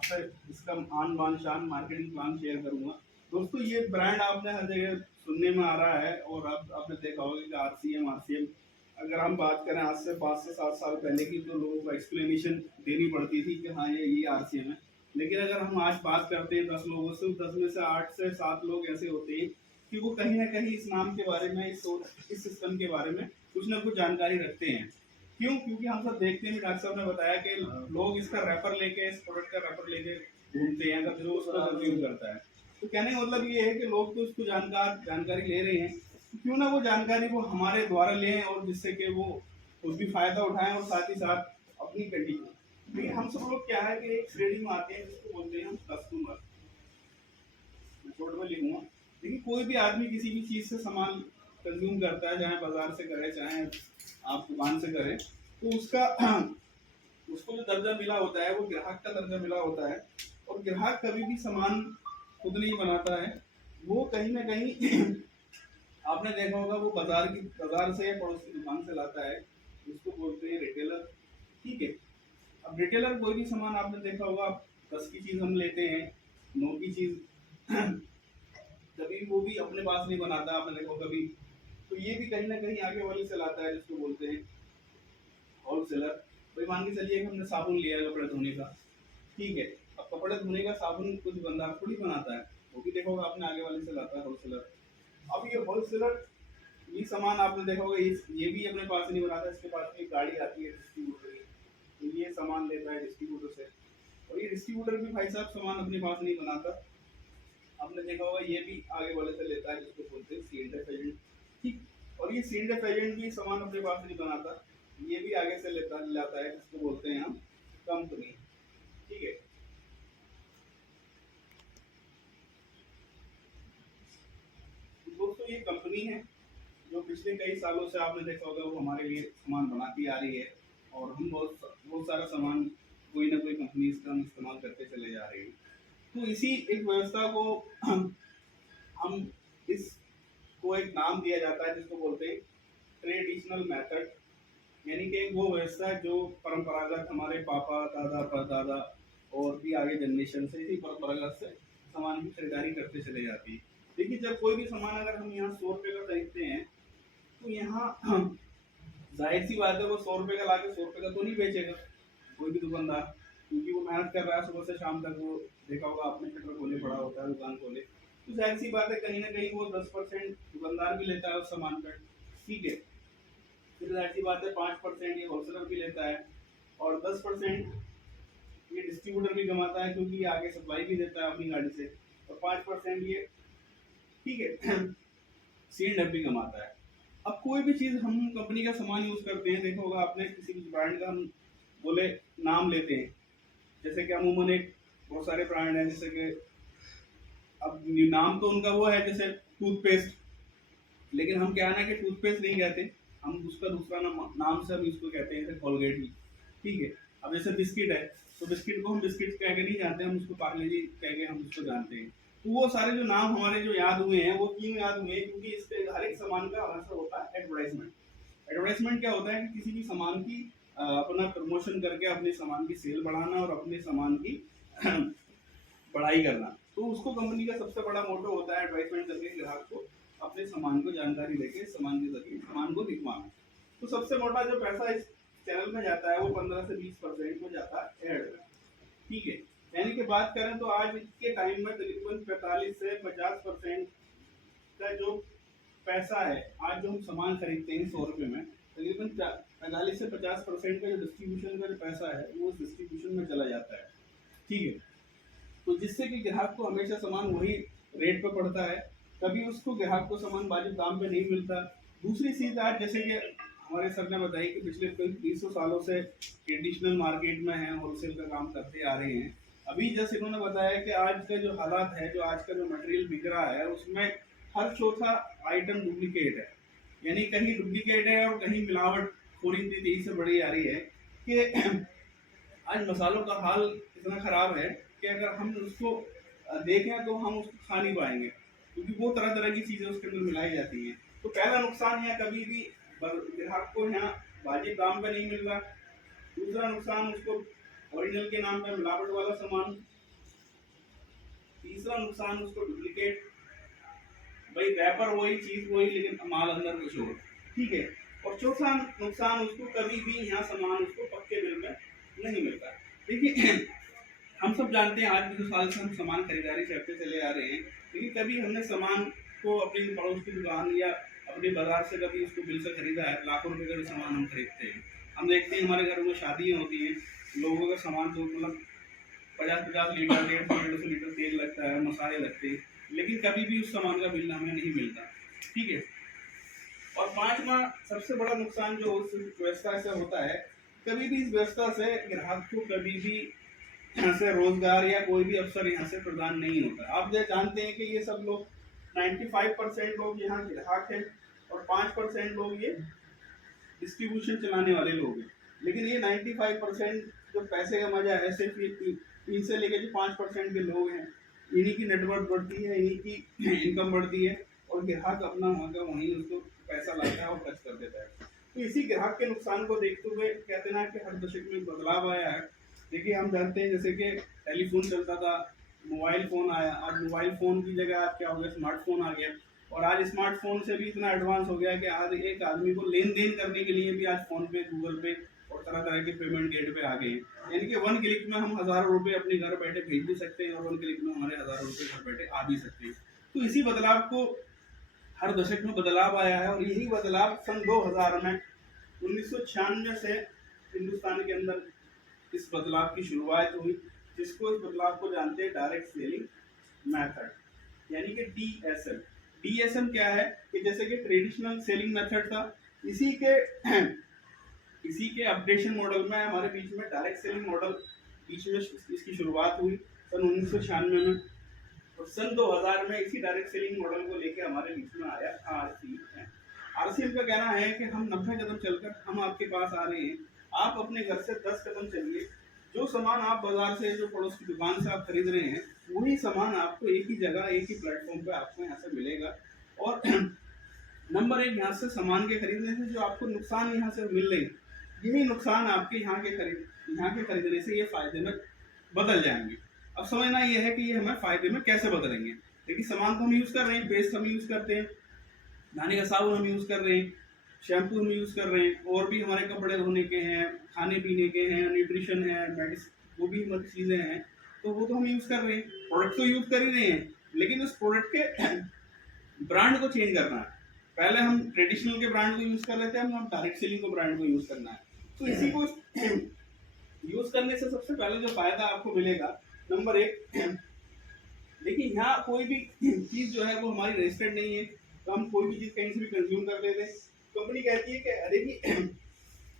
आपसे इसका आन बान शान मार्केटिंग प्लान शेयर करूंगा। दोस्तों ये ब्रांड आपने हर जगह सुनने में आ रहा है और अब आपने देखा होगा कि आरसीएम अगर हम बात करें आज से 5 से 7 साल पहले की तो लोगों को एक्सप्लेनेशन देनी पड़ती थी कि हाँ ये आरसीएम है। लेकिन अगर हम आज बात करते हैं 10 लोगों से, 10 में से 8 से 7 लोग ऐसे होते हैं कि वो कहीं ना कहीं इस नाम के बारे में, इस सिस्टम के बारे में कुछ ना कुछ जानकारी रखते हैं। क्यों? क्योंकि हम सब देखते हैं, डॉक्टर साहब ने बताया कि लोग इसका रैपर लेके, इस प्रोडक्ट का रैपर लेके घूमते हैं अगर जो उसको कंज्यूम करता है। तो कहने का मतलब ये है कि लोग तो उसको जानकारी ले रहे हैं, तो क्यों ना वो जानकारी वो हमारे द्वारा लें और जिससे कि वो खुद भी फायदा उठाएं और साथ ही साथ अपनी कंडीशन। लेकिन हम सब लोग क्या है कि एक श्रेणी में आते हैं जिसको बोलते हैं हम कस्टमर। मैं शॉर्ट में लिखूंगा। देखिए कोई भी आदमी किसी भी चीज़ से सामान कंज्यूम करता है, चाहे बाजार से करे चाहे आप दुकान से करें, तो उसका उसको जो दर्जा मिला होता है वो ग्राहक का दर्जा मिला होता है। और ग्राहक कभी भी सामान खुद नहीं बनाता है, वो कहीं ना कहीं आपने देखा होगा वो बाजार से या पड़ोस की दुकान से लाता है, उसको बोलते हैं रिटेलर। ठीक है। अब रिटेलर कोई भी सामान आपने देखा होगा, 10 की चीज़ हम लेते हैं, 9 की चीज़ कभी वो भी अपने पास नहीं बनाता, आपने देखो कभी। तो ये भी कहीं ना कहीं आगे वाले से लाता है जिसको बोलते हैं होलसेलर। भाई मान के चलिए कि हमने साबुन लिया है कपड़े धोने का, ठीक है। अब कपड़े धोने का साबुन कुछ बंदा थोड़ी बनाता है, वो भी देखोगे आपने आगे वाले से लाता है होलसेलर। अब ये होलसेलर ये सामान आपने देखा होगा, ये भी अपने पास नहीं बनाता, इसके पास में एक गाड़ी आती है डिस्ट्रीब्यूटर की, तो ये सामान लेता है डिस्ट्रीब्यूटर से। और ये डिस्ट्रीब्यूटर भी भाई साहब सामान अपने पास नहीं बनाता, आपने देखा होगा ये भी आगे वाले से लेता है जिसको बोलते हैं सीएनएफ एजेंट। ठीक। और ये सीएनएफ एजेंट भी सामान अपने पास नहीं बनाता, ये भी आगे से लाता है जिसको बोलते हैं हम कंपनी। ठीक है। तो दोस्तों ये कंपनी है जो पिछले कई सालों से आपने देखा होगा वो हमारे लिए सामान बनाती आ रही है, और हम बहुत सारा सामान कोई ना कोई कंपनी इसका हम इस्तेमाल करते चले जा रहे हैं। तो इसी एक व्यवस्था को हम इस को एक नाम दिया जाता है जिसको बोलते हैं ट्रेडिशनल मेथड। यानी कि वो व्यवस्था जो परंपरागत हमारे पापा दादा परदादा और भी आगे जनरेशन से इसी परंपरागत से सामान की खरीदारी करते चले जाती है। देखिए जब कोई भी सामान अगर हम यहाँ 100 रुपये का खरीदते हैं तो यहाँ जाहिर सी बात है वो 100 रुपये का ला के 100 रुपये का तो नहीं बेचेगा कोई भी दुकानदार, क्योंकि वो मेहनत कर रहा है सुबह से शाम तक। वो देखा होगा आपने शटर खोले पड़ा होता है, दुकान खोले, तो जाहिर सी बात है कहीं ना कहीं वो 10% दुकानदार भी लेता है उस सामान पर। ठीक है। फिर जाहिर सी बात है 5% ये होलसेलर भी लेता है, और 10% ये डिस्ट्रीब्यूटर भी कमाता है क्योंकि ये आगे सप्लाई भी देता है अपनी गाड़ी से, और 5% ये, ठीक है, सील डब भी कमाता है। अब कोई भी चीज़ हम कंपनी का सामान यूज़ करते हैं, देखा होगा आपने किसी भी ब्रांड का हम बोले नाम लेते हैं, जैसे कि अमूमन एक बहुत सारे ब्रांड हैं, जैसे कि अब नाम तो उनका वो है जैसे टूथपेस्ट, लेकिन हम क्या है ना कि टूथपेस्ट नहीं कहते, हम उसका दूसरा नाम से हम इसको कहते हैं जैसे कोलगेट ही। ठीक है। अब जैसे बिस्किट है तो बिस्किट को हम बिस्किट कह के नहीं जानते, हम उसको पार्ले जी कह के हम उसको जानते हैं। तो वो सारे जो नाम हमारे जो याद हुए हैं वो क्यों याद हुए हैं? क्योंकि इसके हर एक सामान का असर होता है एडवर्टाइजमेंट। एडवर्टाइजमेंट क्या होता है कि किसी भी सामान की अपना प्रमोशन करके अपने सामान की सेल बढ़ाना और अपने सामान की पढ़ाई करना। तो उसको कंपनी का सबसे बड़ा मोटो होता है एडवर्टाइजमेंट करके ग्राहक को अपने सामान को जानकारी देके सामान के जरिए सामान को दिखवाना। तो सबसे मोटा जो पैसा इस चैनल में जाता है वो 15 से 20% में जाता है एड में। ठीक है। यानी कि बात करें तो आज के टाइम में तकरीबन 45 से 50% का जो पैसा है, आज जो हम सामान खरीदते हैं 100 रुपये में, तकरीबन 45 से 50% का जो डिस्ट्रीब्यूशन का जो पैसा है वो डिस्ट्रीब्यूशन में चला जाता है। ठीक है। तो जिससे कि ग्राहक को हमेशा सामान वही रेट पे पड़ता है, कभी उसको ग्राहक को सामान वाजिब दाम पे नहीं मिलता। दूसरी चीज आज जैसे कि हमारे सर ने बताई कि पिछले कई 20 सालों से ट्रेडिशनल मार्केट में है, होलसेल का काम करते आ रहे हैं। अभी जैसे इन्होंने बताया कि आज का जो हालात है, जो आज का जो मटेरियल बिक रहा है उसमें हर चौथा आइटम डुप्लीकेट है। यानी कहीं डुप्लीकेट है और कहीं मिलावट थोड़ी इतनी तेजी से बढ़ी आ रही है कि आज मसालों का हाल इतना ख़राब है कि अगर हम उसको देखें तो हम उसको खा नहीं पाएंगे, क्योंकि वो तरह तरह की चीज़ें उसके अंदर मिलाई जाती हैं। तो पहला नुकसान है कभी भी ग्राहक को यहाँ वाजिब दाम पे नहीं मिल रहा। दूसरा नुकसान उसको ओरिजिनल के नाम पे मिलावट वाला सामान। तीसरा नुकसान उसको डुप्लीकेट, भाई रैपर वही चीज वही लेकिन माल अंदर कुछ और, ठीक है। और चौथा नुकसान उसको कभी भी यहाँ सामान उसको पक्के बिल में नहीं मिलता। देखिए हम सब जानते हैं आज 2 साल से हम सामान खरीदारी करते चले आ रहे हैं, लेकिन कभी हमने सामान को अपनी पड़ोस की दुकान या अपने बाजार से कभी उसको बिल से खरीदा है? लाखों रुपए का सामान हम खरीदते हैं, हम देखते हैं हमारे घर में शादियाँ होती हैं, लोगों का सामान तो मतलब 50-50 लीटर 150-150 लीटर तेल लगता है, मसाले लगते हैं, लेकिन कभी भी उस सामान का बिल हमें नहीं मिलता, ठीक है। और पांचवा सबसे बड़ा नुकसान जो उस व्यवस्था से होता है, कभी भी इस व्यवस्था से ग्राहक को कभी भी यहाँ से रोजगार या कोई भी अवसर यहाँ से प्रदान नहीं होता। आप जानते हैं कि ये सब लोग 95% लोग यहाँ ग्राहक हैं और 5% लोग ये डिस्ट्रीब्यूशन चलाने वाले लोग हैं। लेकिन ये 95% जो पैसे का मजा है सिर्फ ये 3 से लेकर जो 5% के लोग हैं, इन्हीं की नेटवर्क बढ़ती है, इन्हीं की इनकम बढ़ती है और ग्राहक अपना वहाँ का वहीं उसको पैसा लाता है और खर्च कर देता है। तो इसी ग्राहक के नुकसान को देखते हुए कहते हैं ना कि हर दशक में बदलाव आया है। देखिए हम जानते हैं जैसे कि टेलीफोन चलता था, मोबाइल फ़ोन आया, आज मोबाइल फ़ोन की जगह आज क्या हो गया, स्मार्टफोन आ गया। और आज स्मार्टफोन से भी इतना एडवांस हो गया कि आज एक आदमी को लेन देन करने के लिए भी आज फ़ोन पे, गूगल पे और तरह तरह के पेमेंट गेट पे आ गए हैं। यानी कि 1 क्लिक में हम हज़ारों रुपये अपने घर बैठे भेज भी सकते हैं और 1 क्लिक में हमारे हज़ारों रुपये घर बैठे आ भी सकते हैं। तो इसी बदलाव को हर दशक में बदलाव आया है और यही बदलाव सन 2000 में 1996 से हिंदुस्तान के अंदर इस बदलाव की शुरुआत हुई, जिसको इस बदलाव को जानते हैं डायरेक्ट सेलिंग मेथड, यानी कि डीएसएम। डीएसएम क्या है कि जैसे कि ट्रेडिशनल सेलिंग मेथड था, इसी के अपडेशन मॉडल में हमारे बीच में डायरेक्ट सेलिंग मॉडल बीच में इसकी शुरुआत हुई सन 1996 में। और सन 2000 में इसी डायरेक्ट सेलिंग मॉडल को लेकर हमारे बीच में आया आरसीएम। आरसीएम का कहना है कि हम 90 कदम चलकर हम आपके पास आ रहे हैं, आप अपने घर से 10 कदम चलिए, जो सामान आप बाजार से, जो पड़ोस की दुकान से आप खरीद रहे हैं, वही सामान आपको एक ही जगह, एक ही प्लेटफॉर्म पे आपको यहाँ से मिलेगा। और नंबर 1, यहाँ से सामान के खरीदने से जो आपको नुकसान यहाँ से मिल रहे, यही नुकसान आपके यहाँ के खरीदने से ये फायदे में बदल जाएंगे। अब समझना ये है कि ये हमें फायदे में कैसे बदलेंगे। देखिए सामान तो हम यूज़ कर रहे हैं, पेस्ट हम यूज़ करते हैं, नहाने का साबुन हम यूज़ कर रहे हैं, शैम्पू हम यूज़ कर रहे हैं, और भी हमारे कपड़े धोने के हैं, खाने पीने के हैं, न्यूट्रिशन है, मेडिसिन, वो भी हमारी चीज़ें हैं, तो वो तो हम यूज़ कर रहे हैं, प्रोडक्ट तो यूज़ कर ही रहे हैं, लेकिन उस प्रोडक्ट के ब्रांड को चेंज करना है। पहले हम ट्रेडिशनल के ब्रांड को यूज़ कर रहे थे, हम डायरेक्ट सेलिंग को ब्रांड को यूज़ करना है। तो इसी को यूज़ करने से सबसे पहले जो फ़ायदा आपको मिलेगा, नंबर 1, देखिए यहाँ कोई भी चीज़ जो है वो हमारी रजिस्टर्ड नहीं है, तो हम कोई भी चीज़ कहीं से भी कंज्यूम कर लेते हैं। कंपनी कहती है कि अरे कि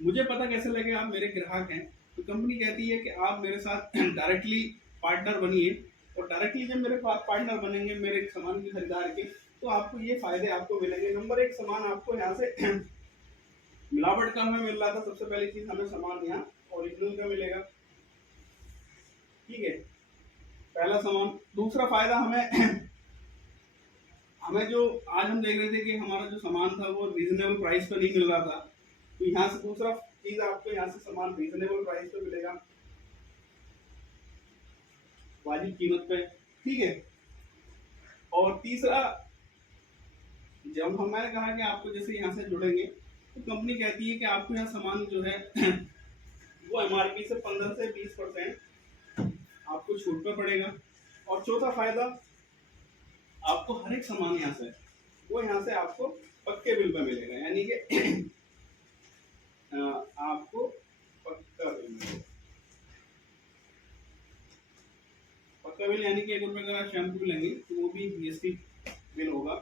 मुझे पता कैसे लगे आप मेरे ग्राहक हैं, तो कंपनी कहती है कि आप मेरे साथ डायरेक्टली पार्टनर बनिए, और डायरेक्टली जब मेरे पार्टनर बनेंगे मेरे सामान की खरीदार के, तो आपको ये फायदे आपको मिलेंगे। नंबर 1, सामान आपको यहाँ से मिलावट का हमें मिल रहा था, सबसे पहली चीज़ हमें सामान यहाँ ओरिजिनल का मिलेगा, ठीक है, पहला सामान। दूसरा फायदा हमें जो आज हम देख रहे थे कि हमारा जो सामान था वो रीजनेबल प्राइस पर नहीं मिल रहा था, तो यहाँ से दूसरा चीज आपको यहाँ से सामान रीजनेबल प्राइस पे मिलेगा, वाजिब कीमत पे, ठीक है। और तीसरा, जब मैंने कहा कि आपको जैसे यहाँ से जुड़ेंगे, तो कंपनी कहती है कि आपको यहाँ सामान जो है वो एमआरपी से 15 से 20% आपको छूट पे पड़ेगा। और चौथा फायदा, आपको हर एक सामान यहाँ से वो यहाँ से आपको पक्के बिल पे मिलेगा, यानी कि आपको पक्का बिल मिलेगा। पक्का बिल यानी कि 1 रुपये का शैम्पू लेंगे तो वो भी जीएसटी बिल होगा।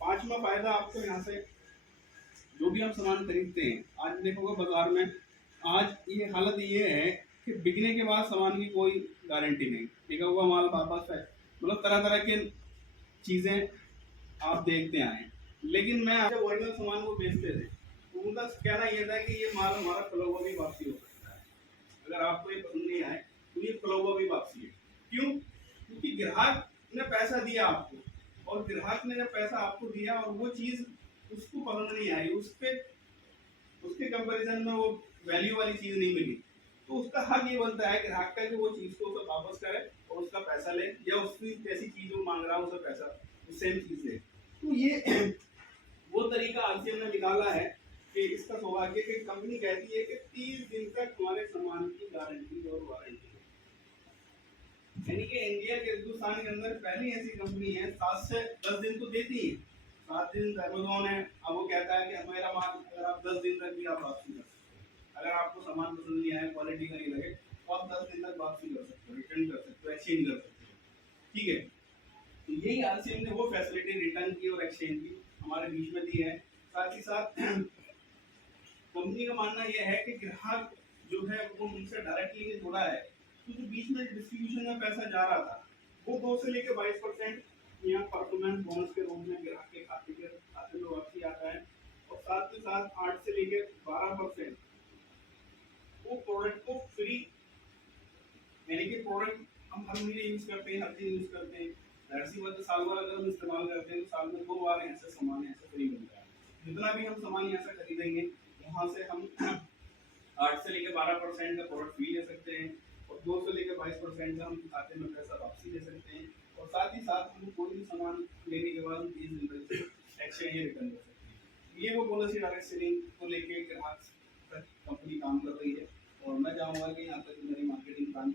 पांचवा फायदा, आपको यहाँ से जो भी हम सामान खरीदते हैं, आज देखोगे बाजार में आज ये हालत ये है कि बिकने के बाद सामान की कोई गारंटी नहीं, बिका हुआ माल वापस है, मतलब तरह तरह के चीज़ें आप देखते आए। लेकिन मैं जब ओरिजिनल सामान को बेचते थे तो उनका कहना यह था कि ये माल हमारा खुला हुआ भी वापसी हो सकता है, अगर आपको ये पसंद नहीं आए तो ये खुला हुआ भी वापसी है। क्यों? क्योंकि ग्राहक ने पैसा दिया आपको, और ग्राहक ने जब पैसा आपको दिया और वो चीज़ उसको पसंद नहीं आई, उसके कंपैरिजन में वो वैल्यू वाली चीज़ नहीं मिली, तो उसका हक ये बनता है ग्राहक का कि वो चीज को उसे वापस करे और उसका पैसा ले, या उसकी जैसी चीज वो मांग रहा है उसे पैसा सेम चीज दे। तो ये वो तरीका आरसीएम ने निकाला है कि इसका सौभाग्य कि कंपनी कहती है कि 30 दिन तक हमारे सामान की गारंटी और वारंटी है। यानी कि इंडिया के हिंदुस्तान के अंदर पहली ऐसी कंपनी है 7 से 10 दिन तो देती है। 7 दिन अमेजोन है, अब वो कहता है कि मेरा माल अगर आप 10 दिन तक भी आप वापसी कर सकते हो, अगर आपको सामान पसंद नहीं आया, क्वालिटी का नहीं लगे, तो आप 10 दिन तक वापसी कर सकते हो, रिटर्न कर सकते हो, एक्सचेंज कर सकते हो। ठीक है, तो यही आरसीएम ने वो फैसिलिटी रिटर्न की और एक्सचेंज की हमारे बीच में दी है। साथ ही साथ कंपनी का मानना यह है कि ग्राहक जो है वो उनसे डायरेक्टली जुड़ा है, तो जो बीच में डिस्ट्रीब्यूशन में पैसा जा रहा था वो 2 से लेकर 22% यहाँ परफॉर्मेंस बोनस के रूप में ग्राहक के खाते में वापसी आता है। और साथ ही साथ 8 से लेकर 12% वो प्रोडक्ट को फ्री, यानी कि प्रोडक्ट हम हर महीने यूज करते हैं, हर दिन यूज करते हैं, जाहिर सी बात है साल भर अगर हम इस्तेमाल करते हैं तो साल में 2 बार ऐसे सामान ऐसे फ्री मिलता है। जितना भी हम सामान यहाँ से खरीदेंगे वहाँ से हम 8 से लेकर 12% का प्रोडक्ट फ्री ले सकते हैं, और 2 से लेकर 22% का हम खाते में पैसा वापसी ले सकते हैं, और साथ ही साथ हम कोई भी सामान लेने के बाद 30 दिन तक एक्सचेंज रिटर्न कर सकते हैं। ये वो पॉलिसी डायरेक्ट सेलिंग को लेके ग्राहक तक कंपनी काम कर रही है। और मैं चाहूँगा कि यहाँ तक मेरी मार्केटिंग काम